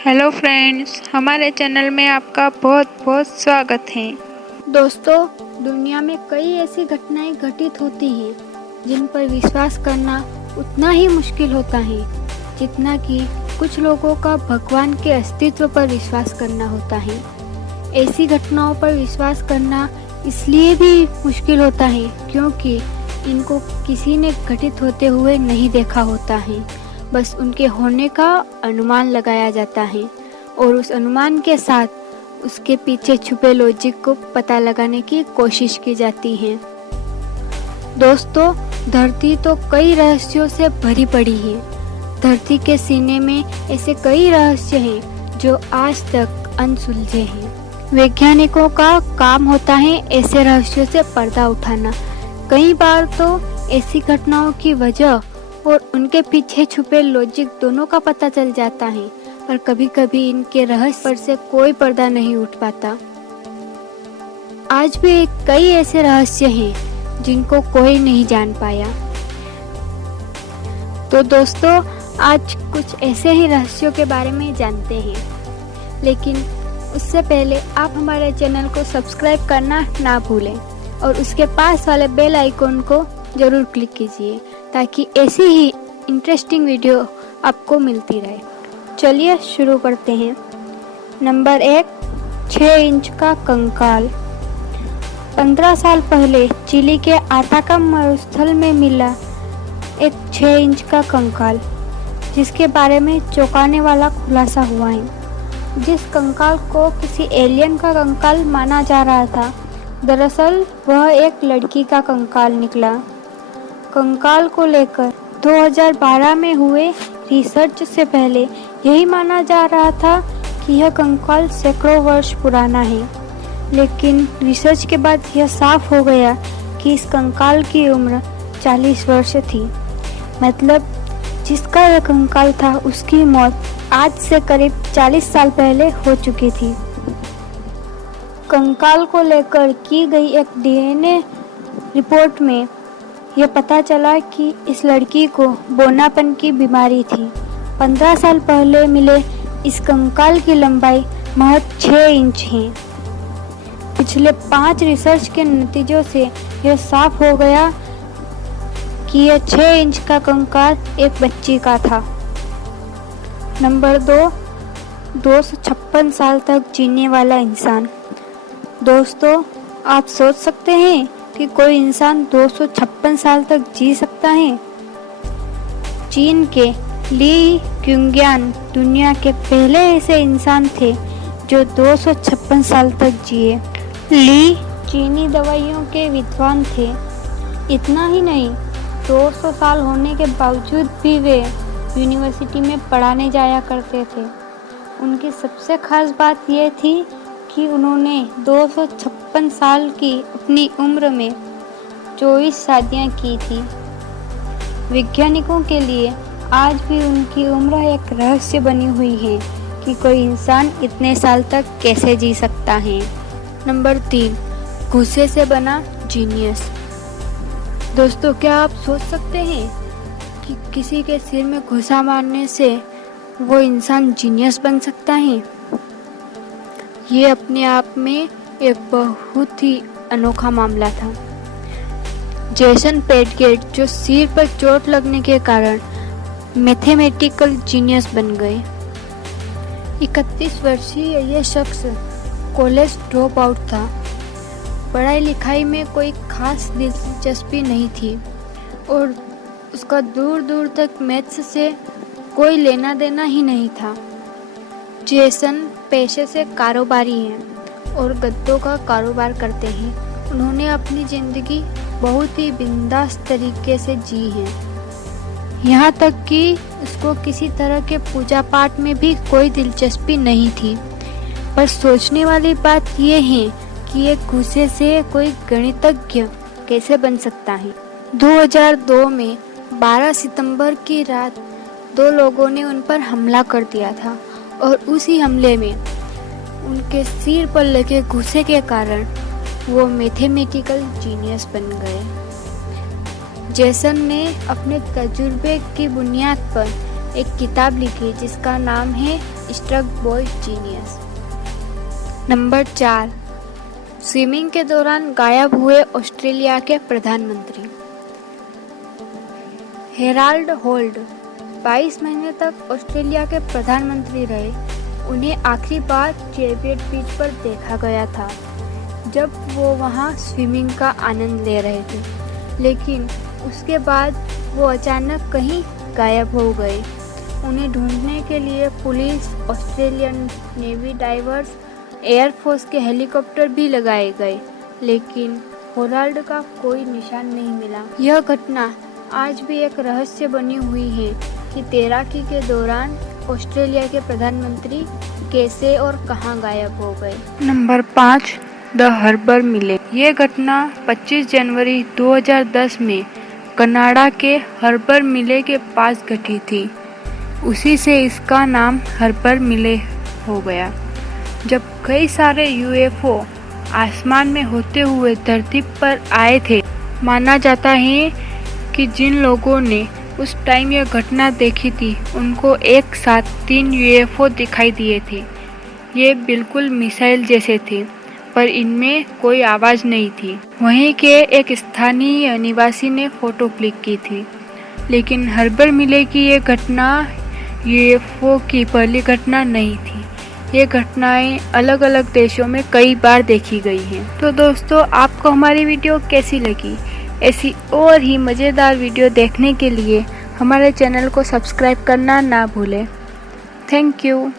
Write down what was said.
Hello friends, हमारे channel में आपका बहुत बहुत स्वागत है। दोस्तों, दुनिया में कई ऐसी घटनाएं घटित होती हैं जिन पर विश्वास करना उतना ही मुश्किल होता है जितना कि कुछ लोगों का भगवान के अस्तित्व पर विश्वास करना होता है। ऐसी घटनाओं पर विश्वास करना इसलिए भी मुश्किल होता है क्योंकि इनको किसी ने घटित होते हुए नहीं देखा होता है, बस उनके होने का अनुमान लगाया जाता है और उस अनुमान के साथ उसके पीछे छुपे लॉजिक को पता लगाने की कोशिश की जाती है। दोस्तों, धरती तो कई रहस्यों से भरी पड़ी है। धरती के सीने में ऐसे कई रहस्य हैं जो आज तक अनसुलझे हैं। वैज्ञानिकों का काम होता है ऐसे रहस्यों से पर्दा उठाना। कई बार तो ऐसी घटनाओं की वजह और उनके पीछे छुपे लॉजिक दोनों का पता चल जाता है, पर कभी-कभी इनके रहस्य पर से कोई पर्दा नहीं उठ पाता। आज भी कई ऐसे रहस्य हैं जिनको कोई नहीं जान पाया। तो दोस्तों, आज कुछ ऐसे ही रहस्यों के बारे में जानते हैं, लेकिन उससे पहले आप हमारे चैनल को सब्सक्राइब करना ना भूलें और उसके पास वाले बेल आइकॉन को जरूर क्लिक कीजिए ताकि ऐसी ही इंटरेस्टिंग वीडियो आपको मिलती रहे। चलिए शुरू करते हैं। नंबर 1, 6 इंच का कंकाल। 15 साल पहले चिली के आटाका मरुस्थल में मिला एक 6 इंच का कंकाल, जिसके बारे में चौंकाने वाला खुलासा हुआ है। जिस कंकाल को किसी एलियन का कंकाल माना जा रहा था, दरअसल वह एक लड़की का कंकाल निकला। कंकाल को लेकर 2012 में हुए रिसर्च से पहले यही माना जा रहा था कि यह कंकाल सैकड़ों वर्ष पुराना है, लेकिन रिसर्च के बाद यह साफ हो गया कि इस कंकाल की उम्र 40 वर्ष थी। मतलब जिसका यह कंकाल था उसकी मौत आज से करीब 40 साल पहले हो चुकी थी। कंकाल को लेकर की गई एक डीएनए रिपोर्ट में यह पता चला कि इस लड़की को बौनापन की बीमारी थी। 15 साल पहले मिले इस कंकाल की लंबाई महज 6 इंच है। पिछले 5 रिसर्च के नतीजों से यह साफ हो गया कि यह 6 इंच का कंकाल एक बच्ची का था। नंबर 2, 256 साल तक जीने वाला इंसान। दोस्तों, आप सोच सकते हैं कि कोई इंसान 256 साल तक जी सकता है? चीन के ली क्युंग्यान दुनिया के पहले ऐसे इंसान थे जो 256 साल तक जिए। ली चीनी दवाइयों के विद्वान थे। इतना ही नहीं, 200 साल होने के बावजूद भी वे यूनिवर्सिटी में पढ़ाने जाया करते थे। उनकी सबसे खास बात यह थी कि उन्होंने 256 साल की अपनी उम्र में 24 शादियां की थी। वैज्ञानिकों के लिए आज भी उनकी उम्र एक रहस्य बनी हुई है कि कोई इंसान इतने साल तक कैसे जी सकता है। नंबर 3, गुस्से से बना जीनियस। दोस्तों, क्या आप सोच सकते हैं कि किसी के सिर में घुसा मारने से वो इंसान जीनियस बन सकता है? ये अपने आप में एक बहुत ही अनोखा मामला था। जेसन पेटगेट, जो सिर पर चोट लगने के कारण मैथमेटिकल जीनियस बन गए। 31 वर्षीय यह शख्स कॉलेज ड्रॉप आउट था। पढ़ाई लिखाई में कोई खास दिलचस्पी नहीं थी और उसका दूर दूर तक मैथ्स से कोई लेना देना ही नहीं था। जेसन पेशे से कारोबारी हैं और गद्दों का कारोबार करते हैं। उन्होंने अपनी ज़िंदगी बहुत ही बिंदास तरीके से जी है, यहाँ तक कि उसको किसी तरह के पूजा पाठ में भी कोई दिलचस्पी नहीं थी। पर सोचने वाली बात यह है कि एक गुस्से से कोई गणितज्ञ कैसे बन सकता है। 2002 में 12 सितंबर की रात 2 लोगों ने उन पर हमला कर दिया था और उसी हमले में उनके सिर पर लगे घुसे के कारण वो मैथमेटिकल जीनियस बन गए। जेसन ने अपने तजुर्बे की बुनियाद पर एक किताब लिखी जिसका नाम है struck boy genius. Number 4, swimming के दौरान गायब हुए ऑस्ट्रेलिया के प्रधानमंत्री। हेराल्ड होल्ड 22 महीने तक ऑस्ट्रेलिया के प्रधानमंत्री रहे। उन्हें आखिरी बार चैरियट बीच पर देखा गया था जब वो वहाँ स्विमिंग का आनंद ले रहे थे, लेकिन उसके बाद वो अचानक कहीं गायब हो गए। उन्हें ढूंढने के लिए police, Australian navy diverse, air force के हेलीकॉप्टर भी लगाए गए, लेकिन हेराल्ड का कोई निशान नहीं मिला। यह घटना आज भी एक रहस्य बनी हुई है कि तैराकी के दौरान ऑस्ट्रेलिया के प्रधानमंत्री कैसे और कहां गायब हो गए। नंबर 5, द हर्बर मिले। ये घटना 25 जनवरी 2010 में कनाडा के हर्बर मिले के पास घटी थी। उसी से इसका नाम हर्बर मिले हो गया। जब कई सारे यूएफओ आसमान में होते हुए धरती पर आए थे, माना जाता है कि जिन लोगों ने उस टाइम यह घटना देखी थी उनको एक साथ 3 यूएफओ दिखाई दिए थे। ये बिल्कुल मिसाइल जैसे थे, पर इनमें कोई आवाज़ नहीं थी। वहीं के एक स्थानीय निवासी ने फोटो क्लिक की थी। लेकिन हर्बर मिले की ये घटना यूएफओ की पहली घटना नहीं थी। ये घटनाएं अलग अलग देशों में कई बार देखी गई हैं। तो दोस्तों, आपको हमारी वीडियो कैसी लगी? ऐसी और ही मज़ेदार वीडियो देखने के लिए हमारे चैनल को सब्सक्राइब करना ना भूलें। Thank you.